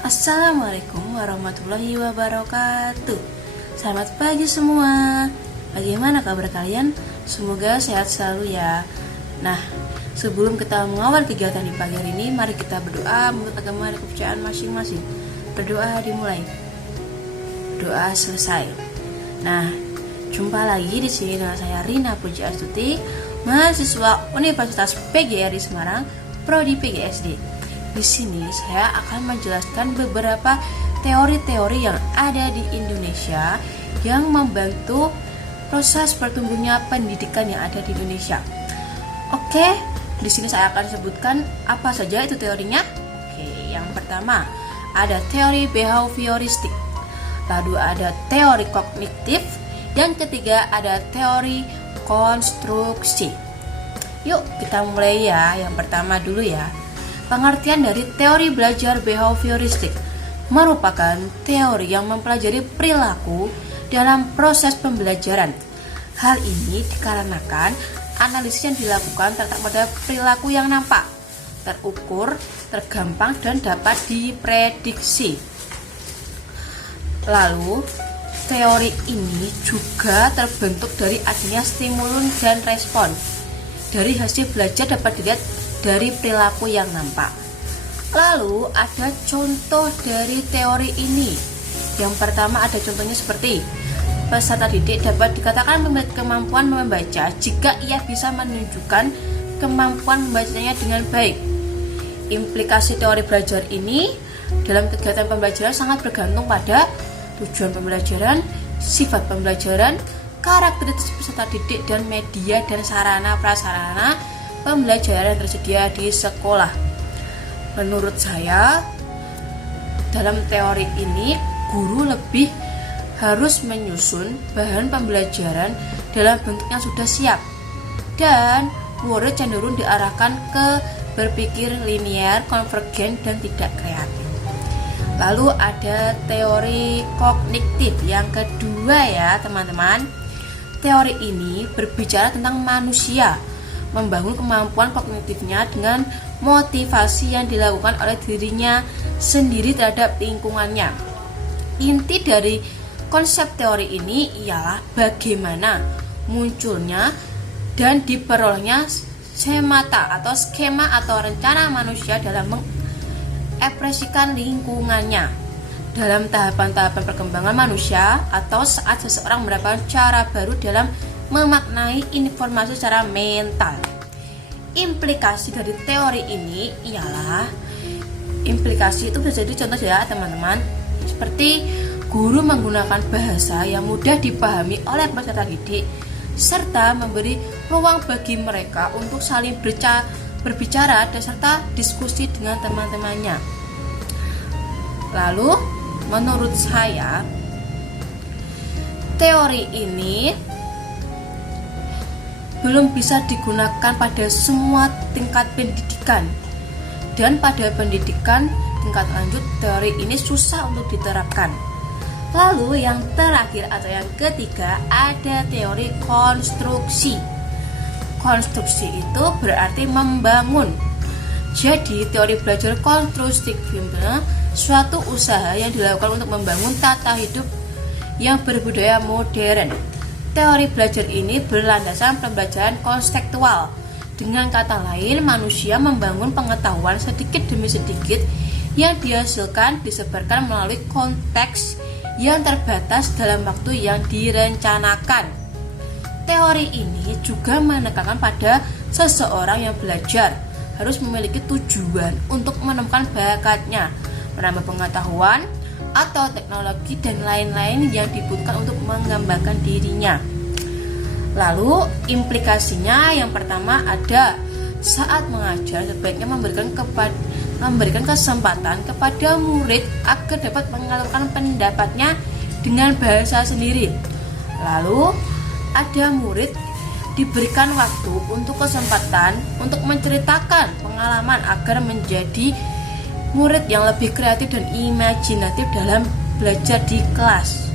Assalamualaikum warahmatullahi wabarakatuh. Selamat pagi semua. Bagaimana kabar kalian? Semoga sehat selalu ya. Nah, sebelum kita mengawal kegiatan di pagi hari ini, mari kita berdoa menurut agama dan kepercayaan masing-masing. Berdoa dimulai, doa selesai. Nah, jumpa lagi di sini dengan saya Rina Puji Astuti, mahasiswa Universitas PGRI Semarang, Prodi PGSD. Di sini saya akan menjelaskan beberapa teori-teori yang ada di Indonesia yang membantu proses pertumbuhnya pendidikan yang ada di Indonesia. Oke, di sini saya akan sebutkan apa saja itu teorinya. Oke, yang pertama ada teori behavioristik, lalu ada teori kognitif, yang ketiga ada teori konstruksi. Yuk kita mulai ya. Yang pertama dulu ya. Pengertian dari teori belajar behavioristik merupakan teori yang mempelajari perilaku dalam proses pembelajaran. Hal ini dikarenakan analisis yang dilakukan terletak pada perilaku yang nampak, terukur, tergampang, dan dapat diprediksi. Lalu, teori ini juga terbentuk dari adanya stimulus dan respon. Dari hasil belajar dapat dilihat dari perilaku yang nampak. Lalu ada contoh dari teori ini. Yang pertama ada contohnya seperti peserta didik dapat dikatakan memiliki kemampuan membaca jika ia bisa menunjukkan kemampuan membacanya dengan baik. Implikasi teori belajar ini dalam kegiatan pembelajaran sangat bergantung pada tujuan pembelajaran, sifat pembelajaran, karakteristik peserta didik, dan media dan sarana prasarana pembelajaran yang tersedia di sekolah. Menurut saya, dalam teori ini guru lebih harus menyusun bahan pembelajaran dalam bentuk yang sudah siap, dan murid cenderung diarahkan ke berpikir linear, konvergen, dan tidak kreatif. Lalu ada teori kognitif yang kedua ya teman-teman. Teori ini berbicara tentang manusia membangun kemampuan kognitifnya dengan motivasi yang dilakukan oleh dirinya sendiri terhadap lingkungannya. Inti dari konsep teori ini ialah bagaimana munculnya dan diperolehnya semata atau skema atau rencana manusia dalam mengekspresikan lingkungannya dalam tahapan-tahapan perkembangan manusia atau saat seseorang mendapatkan cara baru dalam memaknai informasi secara mental. Implikasi dari teori ini ialah implikasi itu bisa jadi contoh ya teman-teman, seperti guru menggunakan bahasa yang mudah dipahami oleh peserta didik serta memberi ruang bagi mereka untuk saling berbicara dan serta diskusi dengan teman-temannya. Lalu menurut saya teori ini belum bisa digunakan pada semua tingkat pendidikan, dan pada pendidikan tingkat lanjut teori ini susah untuk diterapkan. Lalu yang terakhir atau yang ketiga ada teori konstruksi. Konstruksi itu berarti membangun. Jadi teori belajar konstruktif suatu usaha yang dilakukan untuk membangun tata hidup yang berbudaya modern. Teori belajar ini berlandaskan pembelajaran konseptual. Dengan kata lain, manusia membangun pengetahuan sedikit demi sedikit yang dihasilkan disebarkan melalui konteks yang terbatas dalam waktu yang direncanakan. Teori ini juga menekankan pada seseorang yang belajar harus memiliki tujuan untuk menemukan bakatnya, menambah pengetahuan atau teknologi dan lain-lain yang dibutuhkan untuk mengembangkan dirinya. Lalu implikasinya yang pertama ada saat mengajar sebaiknya memberikan kesempatan kepada murid agar dapat mengalurkan pendapatnya dengan bahasa sendiri. Lalu ada murid diberikan waktu untuk kesempatan untuk menceritakan pengalaman agar menjadi murid yang lebih kreatif dan imajinatif dalam belajar di kelas.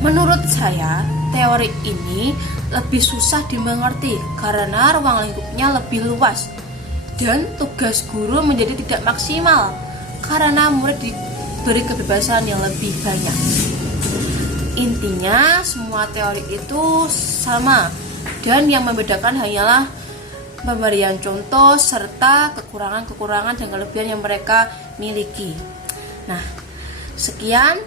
Menurut saya, teori ini lebih susah dimengerti karena ruang lingkupnya lebih luas dan tugas guru menjadi tidak maksimal karena murid diberi kebebasan yang lebih banyak. Intinya semua teori itu sama, dan yang membedakan hanyalah pemberian contoh serta kekurangan-kekurangan dan kelebihan yang mereka miliki. Nah, sekian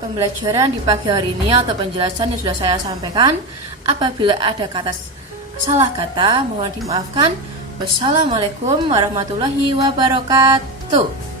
pembelajaran di pagi hari ini atau penjelasan yang sudah saya sampaikan. Apabila ada salah kata, mohon dimaafkan. Wassalamualaikum warahmatullahi wabarakatuh.